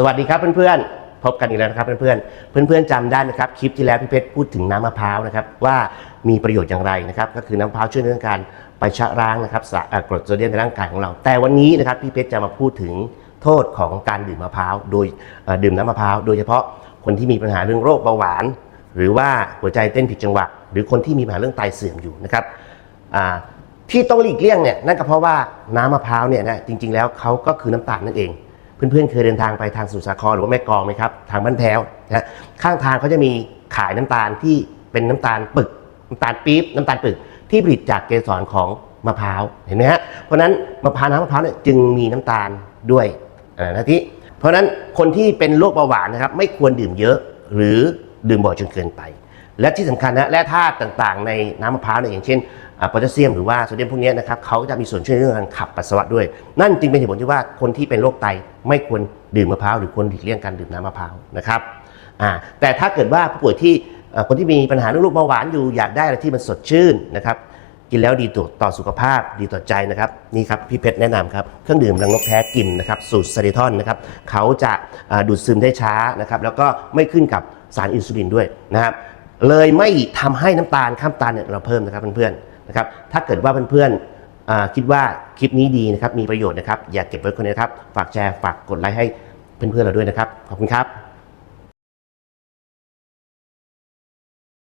สวัสดีครับเพื่อนๆ พบกันอีกแล้วนะครับเพื่อนๆ เพื่อนๆจำได้ไหมครับคลิปที่แล้วพี่เพชรพูดถึงน้ำมะพร้าวนะครับว่ามีประโยชน์อย่างไรนะครับก็คือน้ำมะพร้าวช่วยเรื่องการไปชะล้างนะครับสารกรดโซเดียมในร่างกายของเรา แต่วันนี้นะครับพี่เพชรจะมาพูดถึงโทษของการดื่มมะพร้าวโดยดื่มน้ำมะพร้าวโดยเฉพาะคนที่มีปัญหาเรื่องโรคเบาหวาน หรือว่าหัวใจเต้นผิดจังหวะ หรือคนที่มีปัญหาเรื่องไตเสื่อมอยู่นะครับที่ต้องหลีกเลี่ยงเนี่ยนั่นก็เพราะว่าน้ำมะพร้าวเนี่ยนะจริงๆแล้วเขาก็คือน้ำตาลนั่นเอง เพื่อนๆเคยเดินทางไปทางสุสาครหรือว่าแม่กองไหมครับทางบ้านแพ้วนะข้างทางเขาจะมีขายน้ำตาลที่เป็นน้ำตาลปึกน้ำตาลปี๊บน้ำตาลปึกที่ผลิตจากเกสรของมะพร้าวเห็นไหมฮะเพราะนั้นมะพร้าวน้ำมะพร้าวเนี่ยจึงมีน้ำตาลด้วยนะที่เพราะนั้นคนที่เป็นโรคเบาหวานนะครับไม่ควรดื่มเยอะหรือดื่มบ่อยจนเกินไป และที่สำคัญนะแร่ธาตุต่างๆ ในน้ำมะพร้าวเนี่ยอย่างเช่นโพแทสเซียมหรือว่าโซเดียมพวกนี้นะครับเขาจะมีส่วนช่วยเรื่องการขับปัสสาวะด้วย นั่นจึงเป็นเหตุผลที่ว่าคนที่เป็นโรคไตไม่ควรดื่มมะพร้าวหรือควรหลีกเลี่ยงการดื่มน้ำมะพร้าวนะครับแต่ถ้าเกิดว่าผู้ป่วยที่คนที่มีปัญหาเรื่องโรคเบาหวานอยู่อยากได้อะไรที่มันสดชื่นนะครับกินแล้วดีต่อต่อสุขภาพดีต่อใจนะครับนี่ครับพี่เพชรแนะนำครับเครื่องดื่มรังนกแท้กินนะครับสูตรซาริทอนนะครับเขาจะดูดซึมได้ช้านะครับแล้วก็ไม่ขึ้นกับสารอินซูลินด้วยนะครับ เลยไม่ทำให้น้ำตาลข้ามตาลเนี่ยเราเพิ่มนะครับเพื่อนๆนะครับถ้าเกิดว่าเพื่อนๆอ่าคิดว่าคลิปนี้ดีนะครับมีประโยชน์นะครับอย่าเก็บไว้คนเดียวครับ ฝากแชร์ฝากกดไลค์ให้เพื่อนๆเราด้วยนะครับขอบคุณครับ